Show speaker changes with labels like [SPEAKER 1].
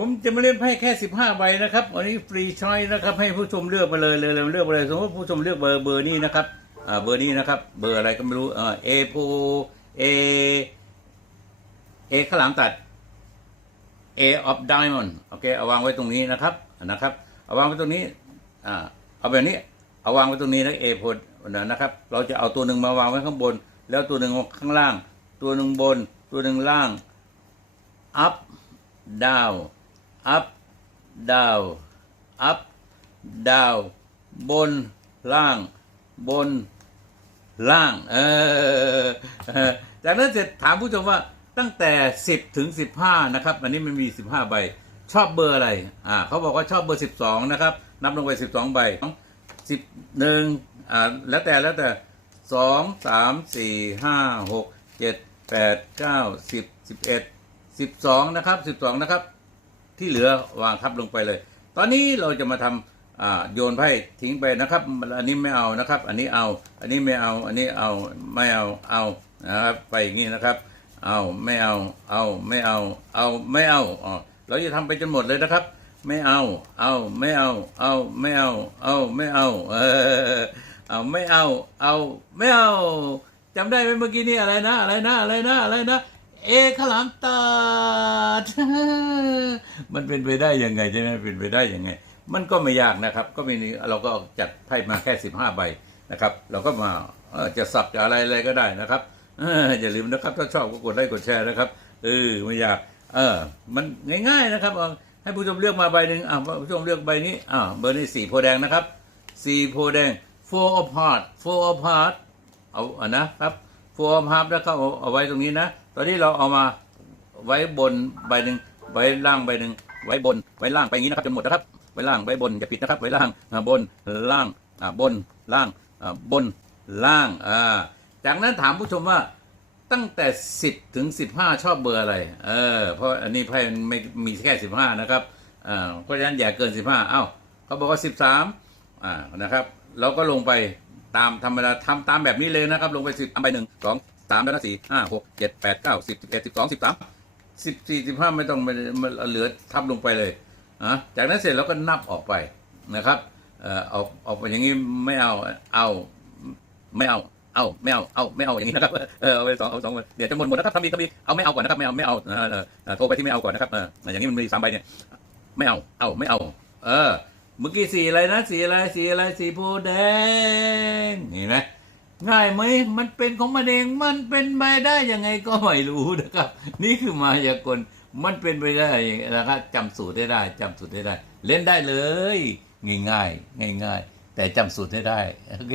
[SPEAKER 1] ผมจะมาเล่นไพ่แค่สิบห้าใบนะครับวันนี้ฟรีชอยนะครับ ให้ผู้ชมเลือกมาเลยเลยเลยเลือกมาเลยสมมติว่าผู้ชมเลือกเบอร์เบอร์นี้นะครับอ่าเบอร์นี้นะครับ เบอร์อะไรก็ไม่รู้อ่าเอโพเอเอข้าวหลามตัด A of Diamond โอเคเอาวางไว้ตรงนี้นะครับนะครับเอาวางไว้ตรงนี้อ่าเอาแบบนี้เอาวางไว้ตรงนี้นะ A พดนะครับ เราจะเอาตัวหนึ่งมาวางไว้ข้างบน แล้วตัวหนึ่งข้างล่าง ตัวหนึ่งบน ตัวหนึ่งล่าง up down up down up down บนล่าง บนล่าง เออ จากนั้นเสร็จถามผู้ชมว่าตั้งแต่ 10 ถึง 15 นะครับ อันนี้มันมี 15 ใบ ชอบเบอร์อะไร อ่าเขาบอกว่าชอบเบอร์ 12 นะครับ นับลงไป 12 ใบ10หนึ่งอ่า แล้วแต่แล้วแต่2 3 4 5 6 7 8 9 10 11 12 นะครับ 12 นะครับ ที่เหลือวางทับลงไปเลย ตอนนี้เราจะมาทำอ่าโยนไพ่ทิ้งไปนะครับ อันนี้ไม่เอานะครับ อันนี้เอา อันนี้ไม่เอา อันนี้เอาไม่เอาเอานะครับไปอย่างนี้นะครับ เอาไม่เอาเอาไม่เอาเอาไม่เอาอ๋อเราจะทำไปจนหมดเลยนะครับ ไม่เอา เอาไม่เอา เอาไม่เอา เอาไม่เอาเออเอาไม่เอา เอาไม่เอาจำได้ไหมเมื่อกี้นี่อะไรนะอะไรนะอะไรนะอะไรนะ เอขลามตัด มันเป็นไปได้ยังไงใช่ไหมเป็นไปได้ยังไง มันก็ไม่ยากนะครับ ก็มีเราก็จัดไพ่มาแค่สิบห้าใบนะครับ เราก็มาจะสับจะอะไรอะไรก็ได้นะครับอย่าลืมนะครับ ถ้าชอบก็กดไลค์กดแชร์นะครับเออไม่ยากเออมันง่ายๆนะครับให้ผู้ชมเลือกมาใบหนึ่งอ่าผู้ชมเลือกใบนี้อ่าเบอร์นี้สีโพแดงนะครับสีโพแดง four of heart four of heart เอาอะนะครับ four of heart แล้วก็เอาเอาไว้ตรงนี้นะ ตอนนี้เราเอามาไว้บนใบหนึ่ง ว้ล่างใบหนึ่งไว้บน ไว้ล่างไปอย่างนี้นะครับจนหมดนะครับ ไว้ล่างไว้บนอย่าปิดนะครับ ไว้ล่างบนล่างบนล่างบนล่างอ่าจากนั้นถามผู้ชมว่าตั้งแต่ 10 ถึง 15 ชอบเบอร์อะไร เออ เพราะอันนี้ไพ่ไม่มีแค่ 15 นะครับอ่าเพราะฉะนั้นอย่าเกิน 15 เอ้าเขาบอกว่า 13อ่านะครับ เราก็ลงไปตามธรรมดาทำตามแบบนี้เลยนะครับ ลงไป 10อันไปหนึ่งสองสามแล้วนะสี่ห้าหกเจ็ดแปดเก้าสิบสิบเอ็ดสิบสองสิบสาม สิบสี่สิบห้าไม่ต้องไปมันเหลือทับลงไปเลยอะจากนั้นเสร็จเราก็นับออกไปนะครับเอ่ออาเอาไปอย่างนี้ไม่เอาเอาไม่เอาเอาไม่เอาเอาไม่เอาอย่างนี้นะครับเออเอาไปสองเอาสองเดี๋ยวจะหมดหมดนะครับทำดีทำดีเอาไม่เอาก่อนนะครับไม่เอาไม่เอาเออโทรไปที่ไม่เอาก่อนนะครับเอออย่างนี้มันมีสามใบเนี่ยไม่เอาเอาไม่เอา เออเมื่อกี้สีอะไรนะสีอะไรสีอะไรสีโพแดงนี่ไห ง่ายไหมมันเป็นของมันเองมันเป็นไปได้ยังไงก็ไม่รู้นะครับ นี่คือมายากลมันเป็นไปได้นะครับจำสูตรได้ได้จำสูตรได้ได้ เล่นได้เลย ง่ายง่ายง่ายง่ายแต่จำสูตรได้ได้โอเค